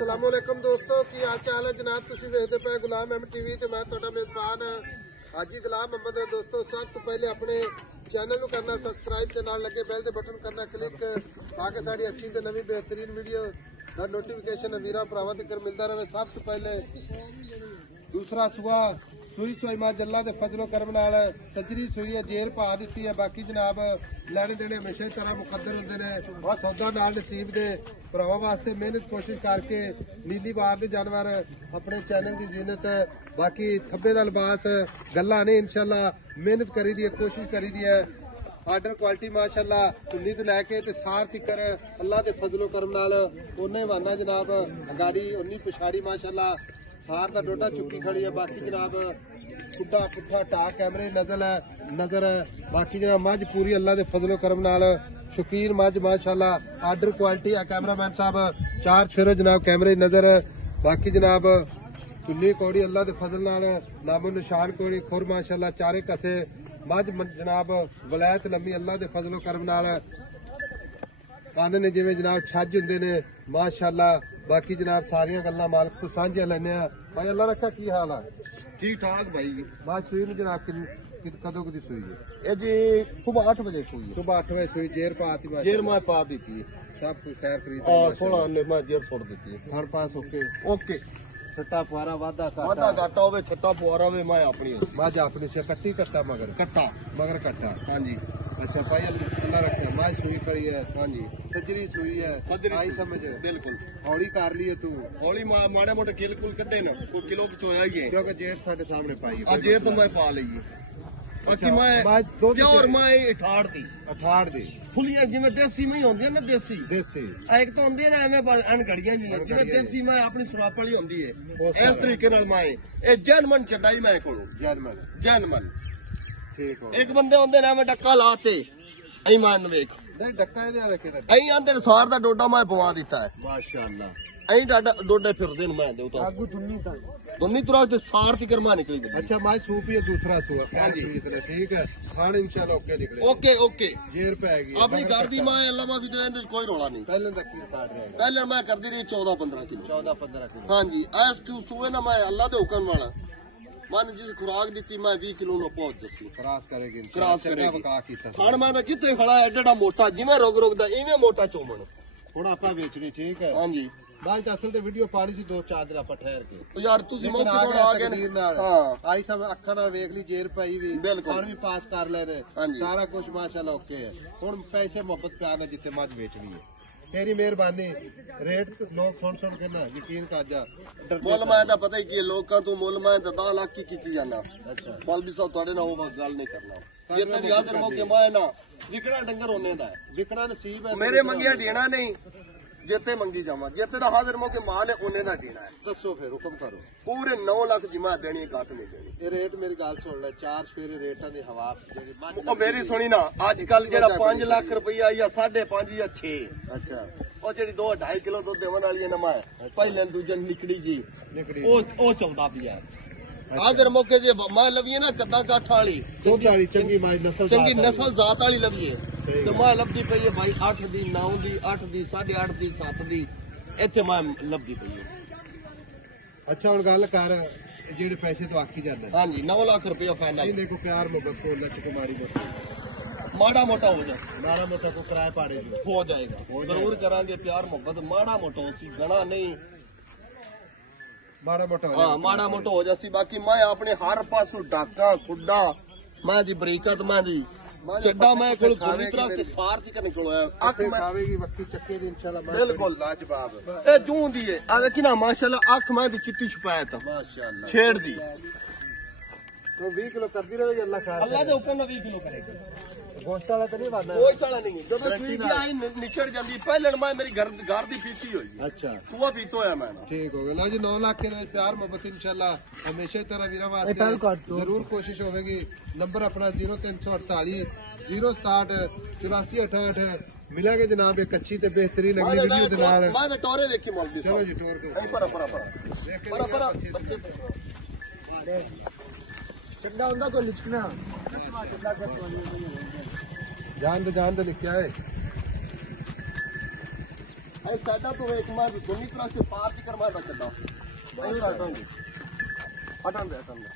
अस्सलामुअलैकुम दोस्तों की हाल चाल है जनाब। तुसी वेखदे पे गुलाम एम टीवी ते मैं तुहाडा मेजबान हाजी गुलाम मोहम्मद। दोस्तों सब तो पहले अपने चैनल को करना सबसक्राइब ते नाल लगे बैल दे बटन करना क्लिक ताकि साड़ी अच्छी ते नवी बेहतरीन वीडियो दा नोटिफिकेशन वीरा भरावां तक मिलता रहे। सब तो पहले दूसरा सुआ सूई सोई मां जल्ला दे फजलो करम नाल सजरी सूई है जेर पा दी है। बाकी जनाब लैने देने हमेशा ही तरह मुकद्दर होंदे ने और सौदा नाल नसीब दे भरावां वास्ते मेहनत कोशिश करके नीली बार दे जानवर अपने चैनल की जीनत है। बाकी थब्बे दा लिबास गल्लां ने इंशाल्लाह मेहनत करी दी है कोशिश करी दी है। आर्डर क्वालिटी माशाअल्लाह उन्नी तो लैके ते सार तिकर अल्लाह दे फजलो करम नाल उन्ने वाना जनाब गाड़ी उन्नी पिछाड़ी माशाअल्लाह सार दा डोडा चुक्की खड़ी है। बाकी जनाब खुड्डा पुट्ठा टा कैमरे नजर है। बाकी जनाब मझ पूरी अल्लाह दे फजलो करम नाल शौकीन मझ माशाअल्लाह आर्डर क्वालिटी है। कैमरामैन साहब चार छेरो जनाब कैमरे नजर। बाकी जनाब चुन्नी कौड़ी अल्लाह दे फजल नाल नामो निशान कोई खुर माशाअल्लाह चारे कसे मझ जनाब वलायत लम्मी अल्लाह दे फजलो करम नाल कान ने जिवें जनाब छज हुंदे ने माशाअल्लाह। बाकी जनाब सारियां गल्लां मालक तो सांझियां लैने भाई अल्लाह रखा की हाल है? ठीक ठाक भाई। बात सुई में जनाब कदों की सुई है? ये जी सुबह 8 बजे सुई। सुबह 8 बजे सुई जेर पाती जेर मैं पा दी थी सब कुछ खैर खरीद 16 ने मैं जेर छोड़ दी थी। हर पास ओके ओके छट्टा फुआरा वादा घाटा होवे छट्टा फुआरा वे मैं अपनी माज अपनी से कट्टी कट्टा मगर कट्टा हाँ जी। अच्छा भाई अल्लाह रखे माज सुई पड़ी है हाँ जी सजरी सुई है आई समझ बिल्कुल हौली कर ली है तू हौली माड़े मोटे किल कुल कटे ना कोई किलो चोया ही है क्योंकि जेर साढ़े सामने पाई है जेर तो मैं पा ली बाकी मैं और मैं अठाड़ दी फुलियां जिवें देसी में होंदी है ना देसी एक तो होंदी है ना एवें अनघड़ियां जिवें देसी मैं अपनी सुराप वाली होंदी है इस तरीके नाल मैं ए जनमन चढ़ाई मैं कोलो जनमन ठीक हो। एक बंदे होंदे ने एवें डक्का लाते अई मान वेख नहीं डक्का इहदे रखे दा अई आंदे सार दा डोडा मैं पवा दिता है माशाअल्लाह। अई डोडे फिरदे ने मैं दे उतार आगू दुन्नी तरह से सार तिकर मैं निकली गई। अच्छा मां सूप ही दूसरा सूप हाँ जी ठीक है खान इंशाल्लाह ओके निकले ओके जेर पैगी अपनी घर दी मां अल्लाह माफी दे कोई रोला नहीं। पहले तक की काट रहे पहले मैं कर दी रही 14-15 किलो 14-15 किलो हाँ जी ऐस सूए ना मैं अल्लाह दे हुक्म वाला मन जिस खुराक दी मैं 20 किलो नो पहुंच जसी क्रॉस करेगी खान मैं तो कितने खड़ा एडा मोटा जिवें रोकदा इवें मोटा चोमन थोड़ा आपा बेचनी ठीक है हाँ जी। बाज असल ते वीडियो पानी सी 2-4 दिन आपा ठहर के यार तुसी मौके थोड़ा आ गए हां आई सब अखां नाल वेख ली जेर पाई भी बिल्कुल भी पास कर ले सारा कुछ माशाल्लाह ओके है। हुन पैसे मोहब्बत प्यार ने जिथे मज बेचनी है तेरी मेहरबानी रेट लोग सुन के ना यकीन कर जा मुल मैं दा पता ही की लोकां तो मुल मैं 10 लाख की कीती जाना। अच्छा बल भी सब थोड़े ना वो गल नहीं करना जितने भी हाजिर मौके मैं ना विकड़ा डंगर होने दा विकड़ा नसीब है मेरे मंगिया देना नहीं जिते मंगी जावा जिते दा हाजिर मौके माल है उन्ने दा देना है। दसो फिर हुक्म करो पूरे 9 लाख जिमा देनी घट नहीं देनी। ये रेट मेरी गल सुन ले 4 सवेरे रेटां दी हवा ओ मेरी सुनी ना अजकल जेड़ा 5 लाख रुपया या 5.5 या 6 अच्छा ਉਹ ਜਿਹੜੀ 2-2.5 ਕਿਲੋ ਦੁੱਧ ਦੇਵਣ ਵਾਲੀ ਹੈ ਨਾ ਮੈਂ ਪਹਿਲੇ ਦੂਜੇ ਨਿਕੜੀ ਜੀ ਉਹ ਚੱਲਦਾ ਪਿਆ ਆਦਰ ਮੌਕੇ ਜੇ ਮੈਂ ਲਵੀਏ ਨਾ ਕੱਦਾ ਕਾਠਾਂ ਵਾਲੀ ਦੁੱਧ ਵਾਲੀ ਚੰਗੀ ਨਸਲ ਜ਼ਾਤ ਵਾਲੀ ਲਵੀਏ ਤੇ ਮੈਂ ਲੱਭਦੀ ਪਈ ਹੈ ਭਾਈ 8 ਦੀ 9 ਦੀ 8 ਦੀ 8.5 ਦੀ 7 ਦੀ ਇੱਥੇ ਮੈਂ ਲੱਭਦੀ ਪਈ ਹੈ। ਅੱਛਾ ਹੁਣ ਗੱਲ ਕਰ ਜਿਹੜੇ ਪੈਸੇ ਤੋਂ ਆਖੀ ਜਾਂਦਾ ਹਾਂਜੀ 9 ਲੱਖ ਰੁਪਇਆ ਫਾਈਨਲ ਇਹਨੇ ਕੋ ਪਿਆਰ ਮੁਹੱਬਤ को लच कुमारी माड़ा मोटा हो जाए माड़ा मोटा को किराए पाड़े हो जाएगा जरूर करांगे प्यार मोहब्बत माड़ा मोटा हो घना नहीं माड़ा मोटा हाँ माड़ा मोटा हो जासी। बाकी मैं अपने हर पासों डाका खुड्डा मैं दी बरीकत मैं दी चड्डा मैं कोल पूरी तरह से सार ती निकलो अख में खावेगी वक्ती चक्के दी इंशाल्लाह बिल्कुल लाजवाब ए जूं दी है आ देखी ना माशाल्लाह अख मैं दी चिट्टी छुपाया था माशाल्लाह छेड़ दी तो 20 किलो कर दी रहेगी अल्लाह दे हुक्म ना 20 किलो करेगा गोश्त वाला तो नहीं वादा कोई ताला नहीं जब पीती आई निचड़ जाती पहले मैं मेरी घर दी पीती हुई अच्छा सुबह पीतो होया मैं ठीक हो गया लो जी 9 लाख के प्यार मोहब्बत इंशाल्लाह हमेशा तरह वीरा वास्ते जरूर कोशिश होगी। नंबर अपना 0348 067 8468 मिलेंगे जनाब एक अच्छी ते बेहतरीन अगली वीडियो दे नाल मैं तो टोरे देखी मौलवी चलो जी टोर के परा चड्डा हुंदा कोई लिचकना जान दे लिखा है ਇਹ ਸਾਡਾ ਤੋਂ ਇੱਕ ਮਾਰ ਦੋਨੀ ਤਰ੍ਹਾਂ ਸੇ ਪਾਰ ਕੀ ਕਰਵਾ ਦਾ ਚੱਲਦਾ ਇਹ ਹਟਾਂਗੇ